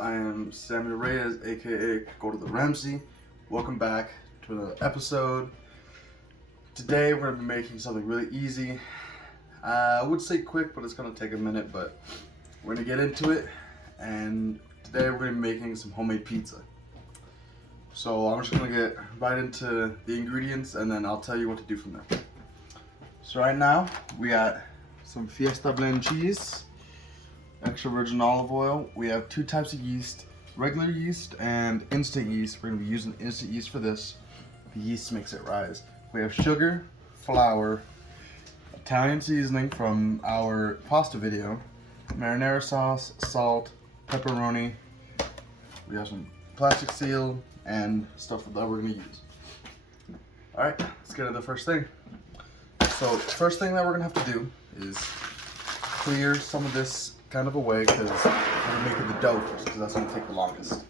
I am Samuel Reyes, aka Gordo Ramsi. Welcome back to another episode. Today we're going to be making something really easy. I would say quick, but it's going to take a minute, but we're going to get into it. And today we're going to be making some homemade pizza. So I'm just going to get right into the ingredients and then I'll tell you what to do from there. So right now we got some Fiesta blend cheese, extra virgin olive oil. We have two types of yeast, regular yeast and instant yeast. We're going to be using instant yeast for this. The yeast makes it rise. We have sugar, flour, Italian seasoning from our pasta video, marinara sauce, salt, pepperoni. We have some plastic seal and stuff that we're going to use. Alright, let's get into the first thing. So first thing that we're going to have to do is clear some of this kind of away because we're going to make it the dough first because that's going to take the longest.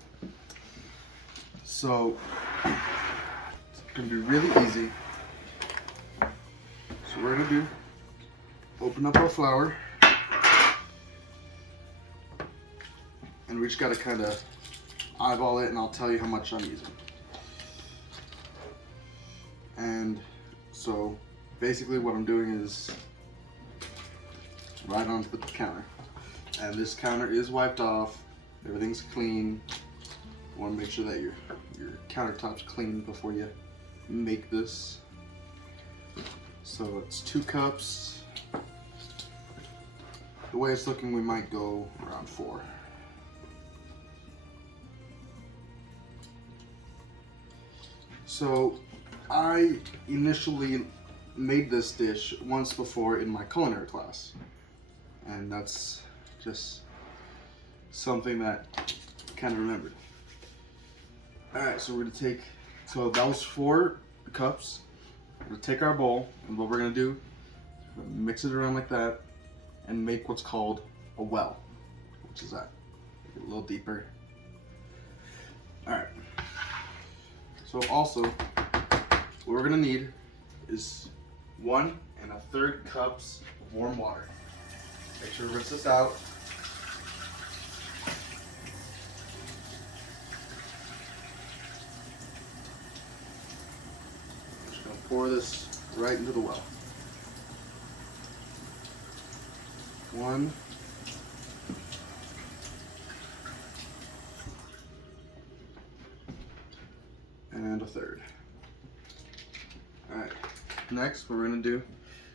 So it's going to be really easy. So what we're going to do, open up our flour and we just got to kind of eyeball it and I'll tell you how much I'm using. And so basically what I'm doing is right onto the counter. And this counter is wiped off. Everything's clean. You want to make sure that your countertop's clean before you make this. So it's 2 cups. The way it's looking, we might go around 4. So I initially made this dish once before in my culinary class. And that's just something that I kind of remembered. Alright, so we're going to take, so that was 4 cups. We're going to take our bowl, and what we're going to do, we're going to mix it around like that, and make what's called a well, which is that. Get a little deeper. Alright. So also, what we're going to need is 1 1/3 cups of warm water. Make sure to rinse this out. I'm just going to pour this right into the well. 1 1/3. Alright, next what we're going to do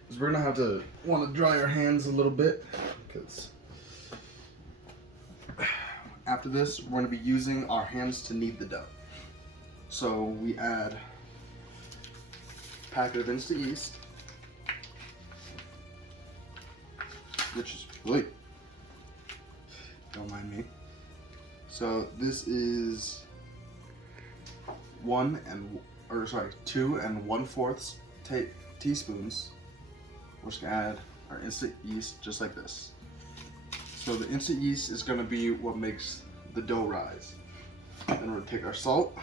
is we're going to want to dry our hands a little bit because after this we're going to be using our hands to knead the dough. So we add a packet of instant yeast, which is really, don't mind me. So this is 2 1/4 teaspoons. We're just gonna add our instant yeast just like this. So the instant yeast is gonna be what makes the dough rise. Then we're gonna take our salt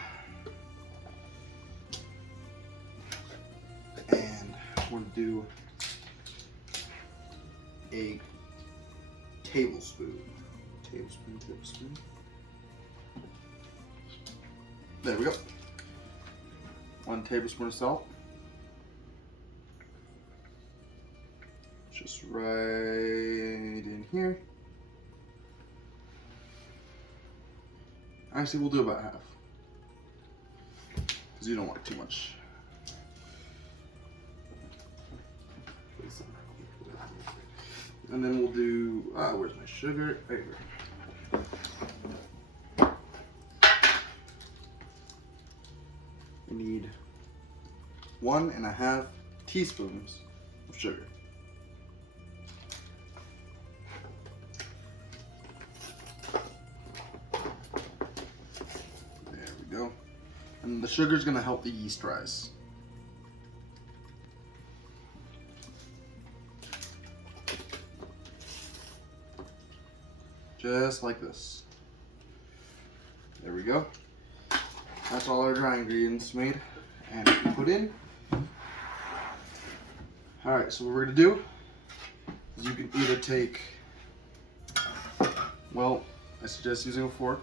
and we're gonna do a tablespoon. There we go. 1 tablespoon of salt. Just right in here. Actually, we'll do about half because you don't want too much. And then we'll do, where's my sugar? Right here. We need 1 1/2 teaspoons of sugar. There we go. And the sugar is going to help the yeast rise. Just like this. There we go. That's all our dry ingredients made and put in. Alright, so what we're going to do is you can either take, well, I suggest using a fork,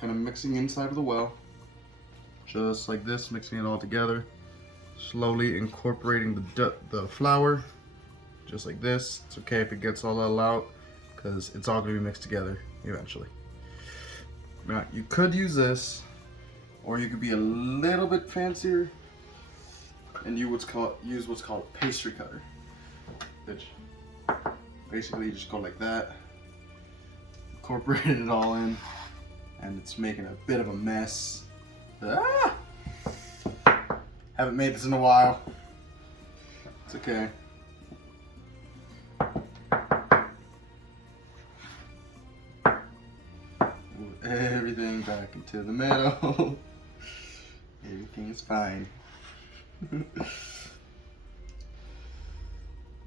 kind of mixing inside of the well, just like this, mixing it all together, slowly incorporating the flour, just like this. It's okay if it gets all out, because it's all going to be mixed together eventually. Now, you could use this, or you could be a little bit fancier and use what's called a pastry cutter, which basically you just go like that, incorporated it all in, and it's making a bit of a mess. Ah! Haven't made this in a while. It's okay. Move everything back into the middle. Everything is fine.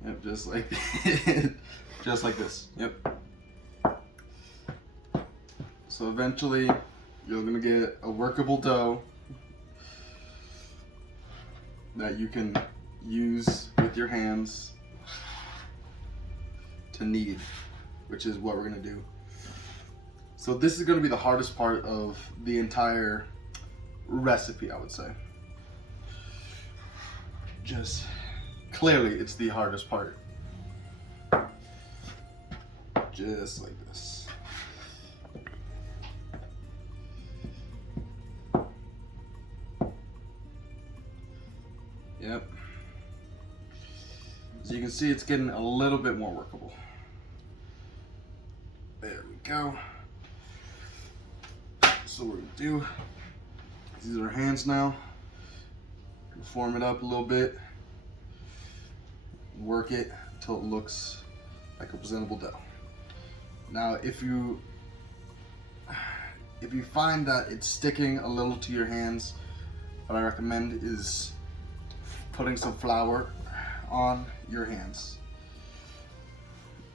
Yep, just like just like this. Yep. So eventually you're gonna get a workable dough that you can use with your hands to knead, which is what we're gonna do. So this is gonna be the hardest part of the entire recipe, I would say. Just clearly it's the hardest part. Just like this. Yep. So you can see it's getting a little bit more workable. There we go. So what we're gonna do, these are our hands now. Form it up a little bit. Work it until it looks like a presentable dough. Now, if you find that it's sticking a little to your hands, what I recommend is putting some flour on your hands,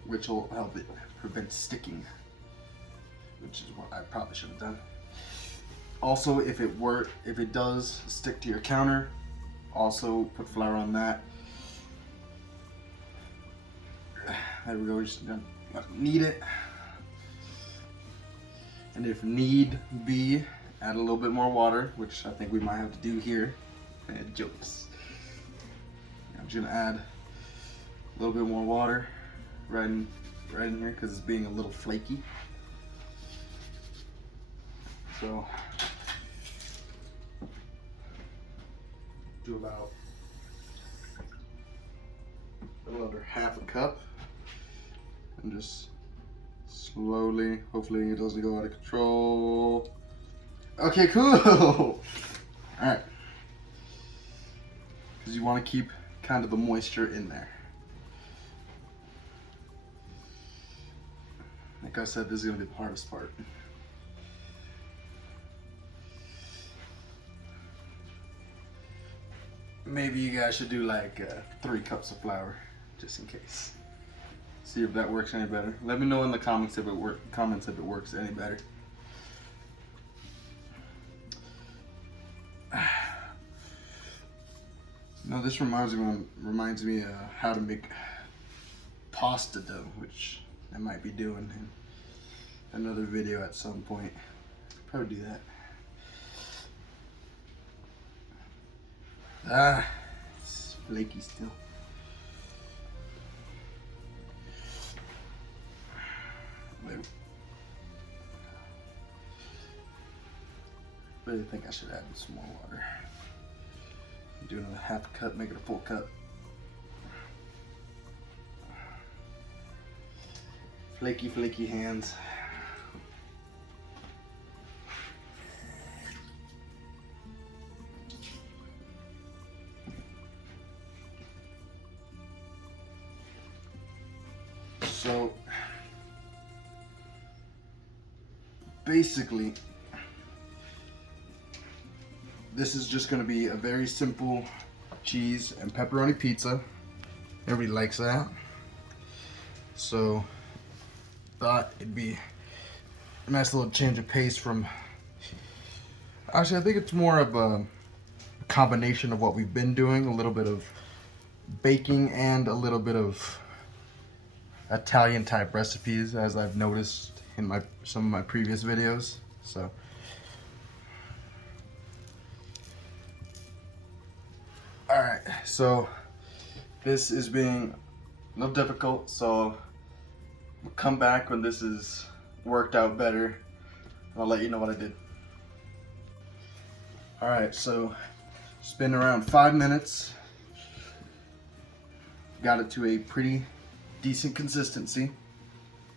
which will help it prevent sticking, which is what I probably should have done. Also, if it does stick to your counter, also put flour on that. There we go, just knead it. And if need be, add a little bit more water, which I think we might have to do here. Jokes. I'm just gonna add a little bit more water right in here because it's being a little flaky. So do about a little under half a cup, and just slowly, hopefully it doesn't go out of control. Okay, cool. All right, because you want to keep kind of the moisture in there. Like I said, this is going to be the hardest part. Maybe you guys should do like 3 cups of flour, just in case. See if that works any better. Let me know in the comments if it works any better. No, this reminds me how to make pasta dough, which I might be doing in another video at some point. Probably do that. It's flaky still. I really think I should add some more water. Do another half cup, make it a full cup. Flaky hands. So basically, this is just going to be a very simple cheese and pepperoni pizza. Everybody likes that. So thought it'd be a nice little change of pace from, actually I think it's more of a combination of what we've been doing, a little bit of baking and a little bit of Italian type recipes, as I've noticed in some of my previous videos. So alright, so this is being a little difficult, so we'll come back when this is worked out better and I'll let you know what I did. Alright, so it's been around 5 minutes. Got it to a pretty decent consistency.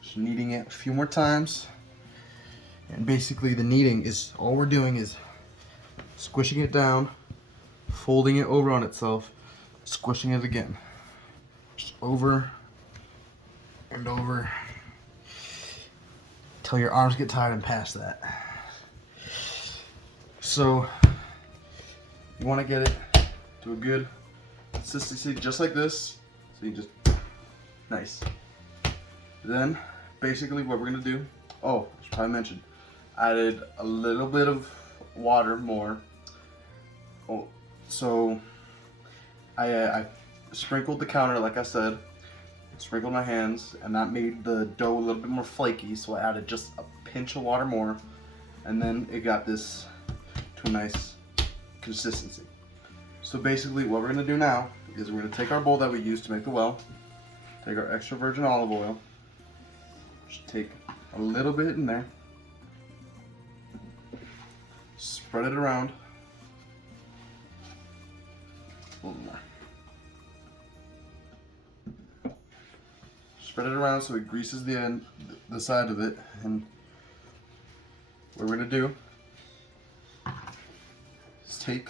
Just kneading it a few more times. And basically the kneading is, all we're doing is squishing it down, folding it over on itself, squishing it again. Just over and over till your arms get tired and past that. So you want to get it to a good consistency just like this. So you just, nice. Then basically what we're going to do, oh, I should probably mention, added a little bit of water more. Oh, so I sprinkled the counter like I said, sprinkled my hands, and that made the dough a little bit more flaky, so I added just a pinch of water more, and then it got this to a nice consistency. So basically what we're going to do now is we're going to take our bowl that we used to make the well, take our extra virgin olive oil, just take a little bit in there, spread it around, a little more. Spread it around so it greases the end, the side of it, and what we're going to do is take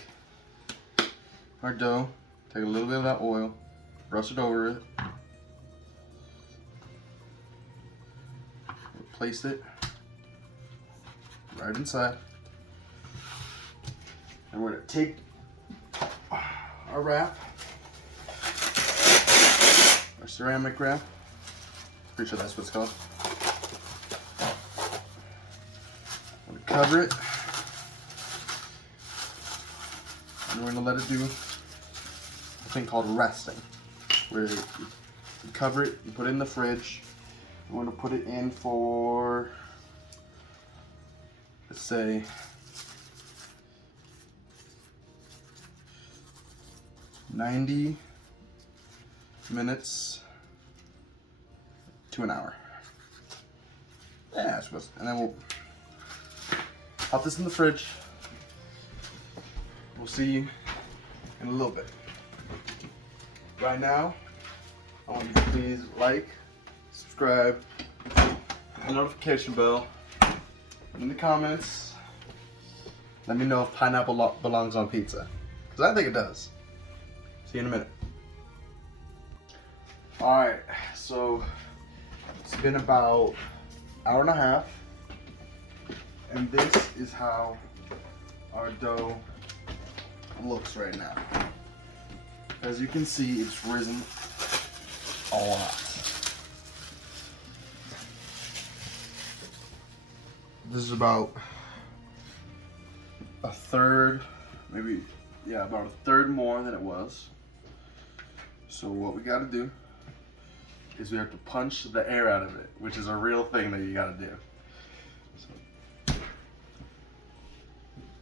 our dough, take a little bit of that oil, brush it over it, place it right inside, and we're going to take our wrap, our ceramic wrap, pretty sure that's what it's called. I'm going to cover it, and we're going to let it do a thing called resting, where you cover it, you put it in the fridge. I'm going to put it in for, let's say, 90 minutes to an hour. Yeah, I suppose. And then we'll pop this in the fridge. We'll see you in a little bit. Right now, I want you to please like, subscribe, hit the notification bell. In the comments, let me know if pineapple belongs on pizza, because I think it does. See you in a minute. Alright, so it's been about an hour and a half, and this is how our dough looks right now. As you can see, it's risen a lot. This is about a third, maybe, yeah, about a third more than it was. So what we gotta do is we have to punch the air out of it, which is a real thing that you gotta do. So,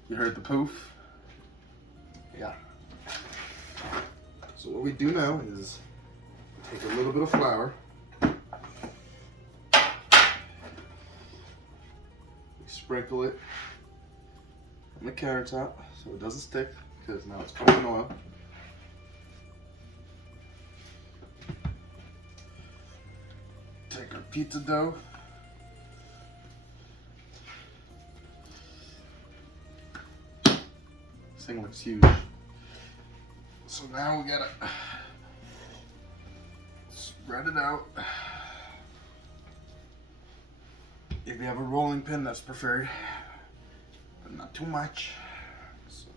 you heard the poof? Yeah. So what we do now is take a little bit of flour, sprinkle it on the countertop so it doesn't stick, because now it's covered in oil. Take our pizza dough, this thing looks huge. So now we gotta spread it out. If you have a rolling pin, that's preferred, but not too much. So,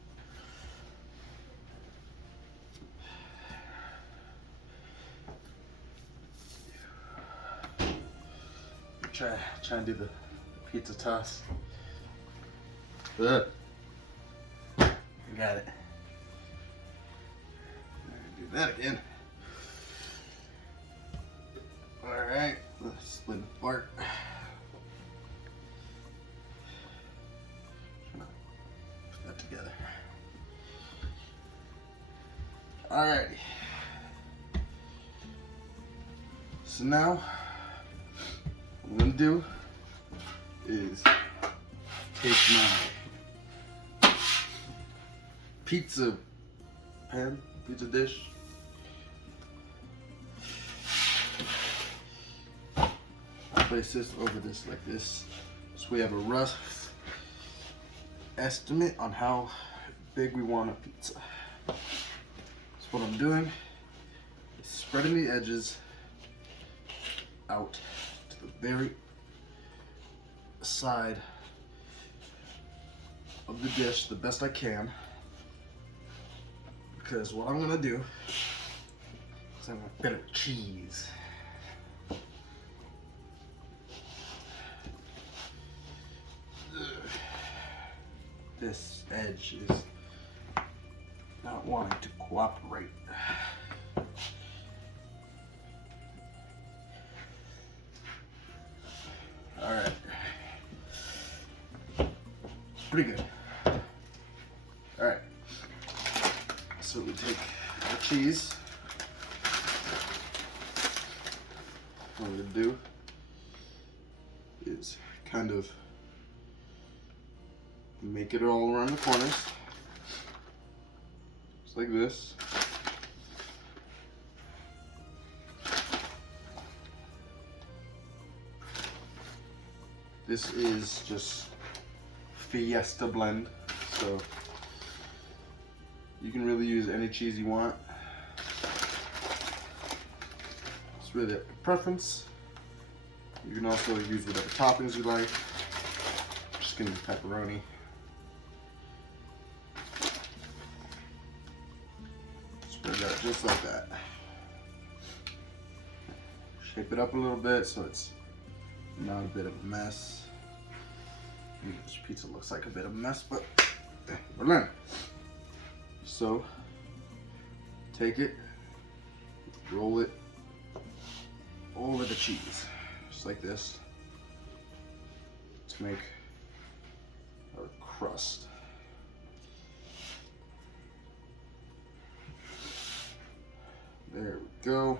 try and do the pizza toss. Ugh. Got it. Do that again. All right, let's split it apart. Alrighty. So now, what I'm gonna do is take my pizza pan, pizza dish. Place this over this like this, so we have a rough estimate on how big we want a pizza. So what I'm doing is spreading the edges out to the very side of the dish the best I can, because what I'm gonna do is I'm gonna fill it with cheese. This edge is not wanting to cooperate. All right, pretty good. All right, so we take the cheese. What we're gonna do is kind of make it all around the corners, just like this. This is just Fiesta blend, so you can really use any cheese you want. It's really up to preference. You can also use whatever toppings you like. Just gonna use pepperoni. Spread it out just like that. Shape it up a little bit so it's not a bit of a mess. This pizza looks like a bit of a mess, but we're learning. So take it, roll it over the cheese, just like this, to make our crust. There we go.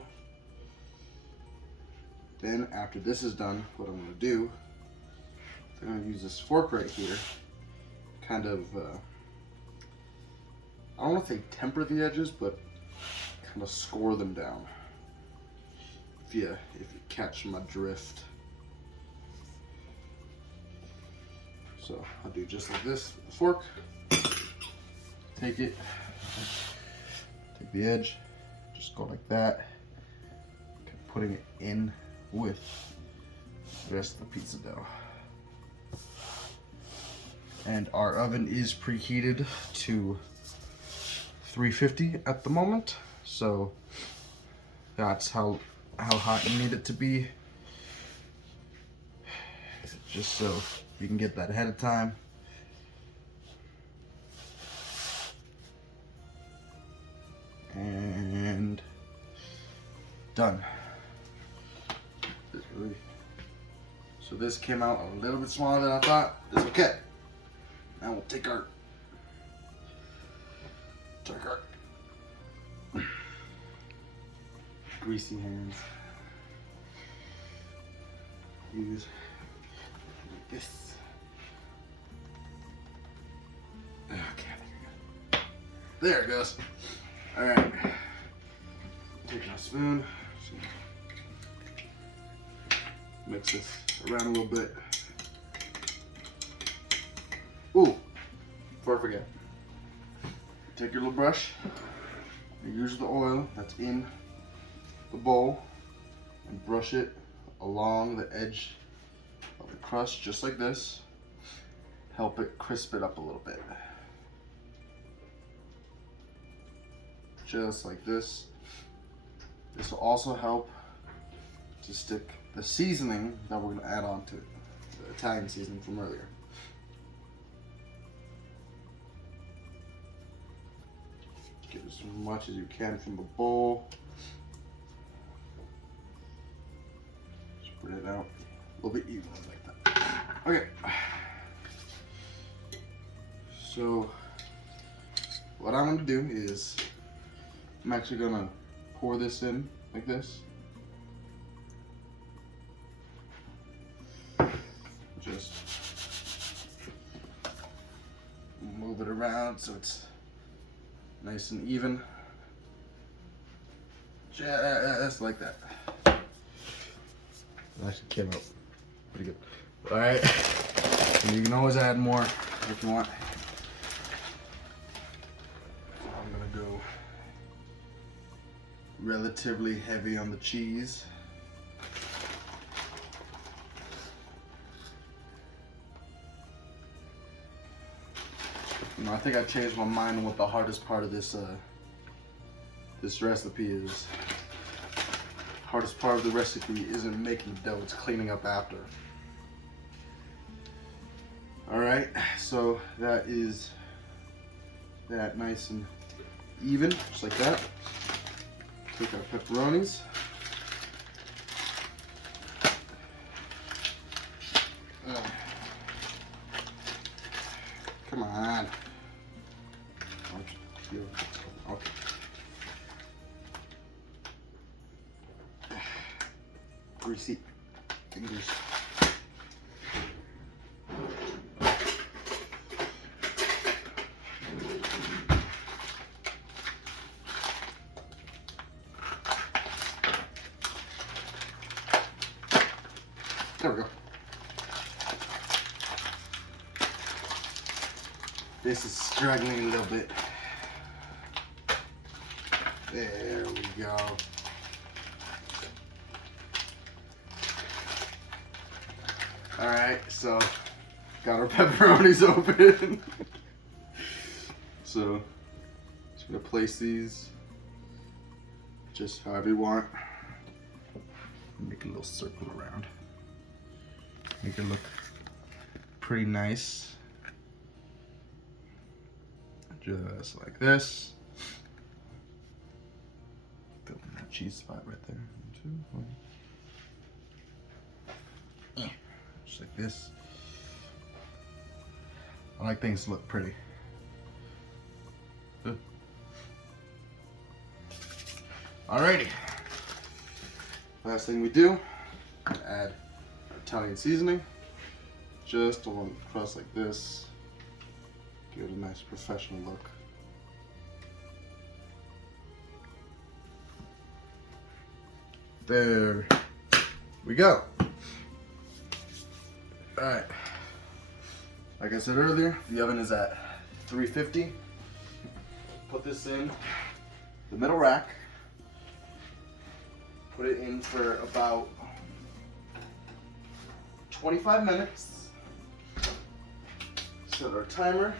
Then after this is done, what I'm gonna do, I'm gonna use this fork right here, kind of, I don't want to say temper the edges, but kind of score them down. If you catch my drift. So I'll do just like this with the fork. Take it, take the edge, just go like that, putting it in with the rest of the pizza dough. And our oven is preheated to 350 at the moment, so that's how hot you need it to be, just so you can get that ahead of time. And done. So this came out a little bit smaller than I thought. It's okay. Now we'll take our greasy hands. Use this. Okay, I think we're good. There it goes. All right. Take my spoon. Mix this around a little bit. Ooh, before I forget, take your little brush and use the oil that's in the bowl and brush it along the edge of the crust, just like this. Help it crisp it up a little bit. Just like this. This will also help to stick the seasoning that we're going to add on to it, the Italian seasoning from earlier. Get as much as you can from the bowl. Spread it out a little bit evenly like that. Okay. So what I'm going to do is I'm actually gonna pour this in like this. Just move it around so it's nice and even. Just like that. It actually came out pretty good. Alright, and you can always add more if you want. So I'm gonna go relatively heavy on the cheese. You know, I think I changed my mind on what the hardest part of this this recipe is. Hardest part of the recipe isn't making the dough, it's cleaning up after. Alright, so that is that nice and even, just like that. Take our pepperonis. Come on. Okay. Greasy fingers. There we go. This is struggling a little bit. There we go. Alright, so got our pepperonis open. So just gonna place these just however you want. Make a little circle around. Make it look pretty nice. Just like this. Fill in that cheese spot right there. 1, 2, 1. Just like this. I like things to look pretty. Good. Alrighty. Last thing we do, add our Italian seasoning. Just along across like this. Give it a nice professional look. There we go. Alright. Like I said earlier, the oven is at 350. Put this in the middle rack. Put it in for about 25 minutes. Set our timer.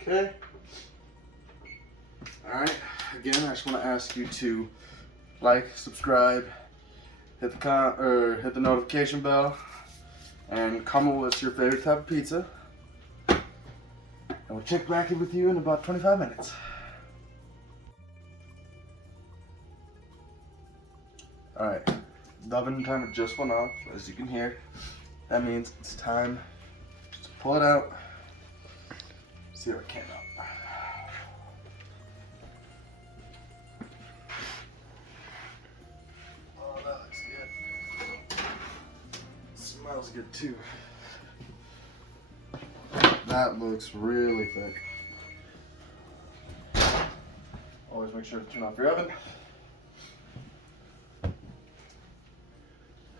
Okay. Alright, again, I just want to ask you to like, subscribe, hit the notification bell, and comment what's your favorite type of pizza. And we'll check back in with you in about 25 minutes. Alright, the oven timer just went off, as you can hear. That means it's time to pull it out. See how it came out. Oh, that looks good. Smells good too. That looks really thick. Always make sure to turn off your oven.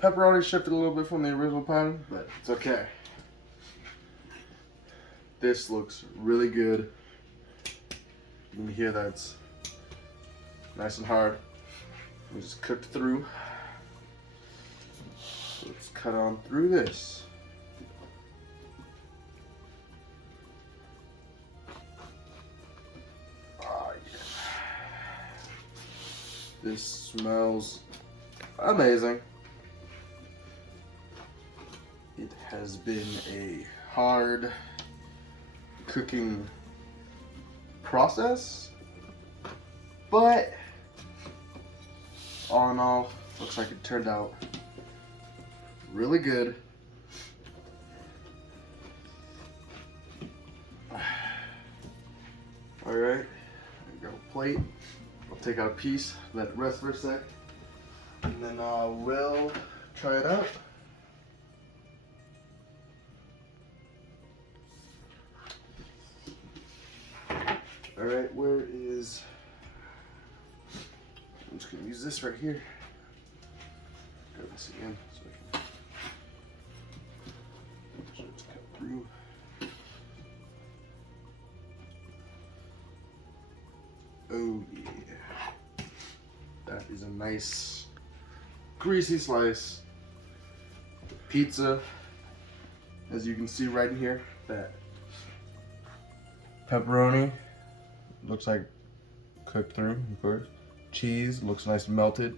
Pepperoni shifted a little bit from the original pattern, but it's okay. This looks really good. You can hear that it's nice and hard. We just cooked through. So let's cut on through this. Oh yeah. This smells amazing. It has been a hard cooking process, but all in all, looks like it turned out really good. Alright, got a plate. I'll take out a piece, let it rest for a sec, and then we'll try it out. Alright, where is... I'm just going to use this right here. Grab this again so I can make sure it's cut through. Oh yeah. That is a nice greasy slice of pizza. As you can see right in here, that pepperoni looks like cooked through, of course. Cheese looks nice and melted.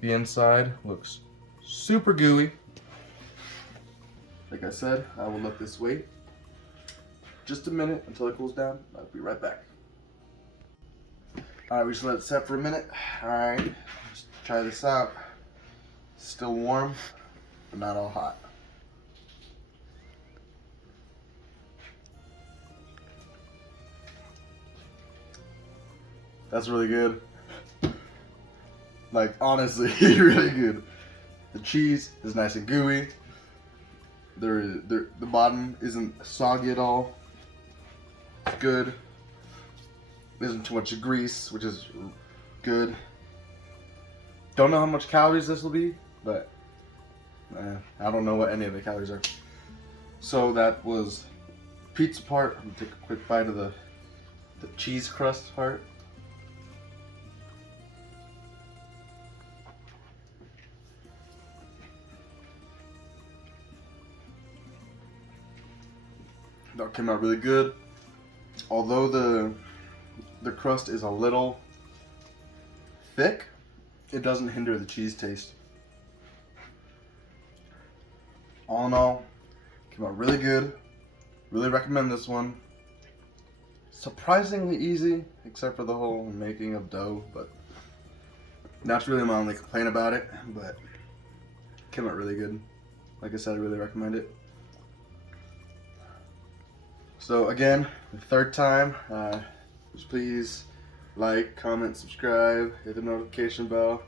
The inside looks super gooey. Like I said, I will let this wait just a minute until it cools down. I'll be right back. Alright, we just let it set for a minute. Alright, let's try this out. Still warm, but not all hot. That's really good. Like, honestly, really good. The cheese is nice and gooey. The bottom isn't soggy at all. It's good. Isn't too much grease, which is good. Don't know how much calories this will be, but I don't know what any of the calories are. So that was pizza part. I'm gonna take a quick bite of the cheese crust part. That came out really good. Although the crust is a little thick, it doesn't hinder the cheese taste. All in all, came out really good. Really recommend this one. Surprisingly easy, except for the whole making of dough, but that's really my only complaint about it, but came out really good. Like I said, I really recommend it. So again, the third time, just please like, comment, subscribe, hit the notification bell.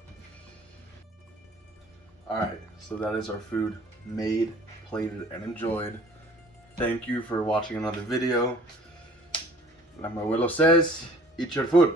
Alright, so that is our food made, plated, and enjoyed. Thank you for watching another video. Like my abuelo says, eat your food.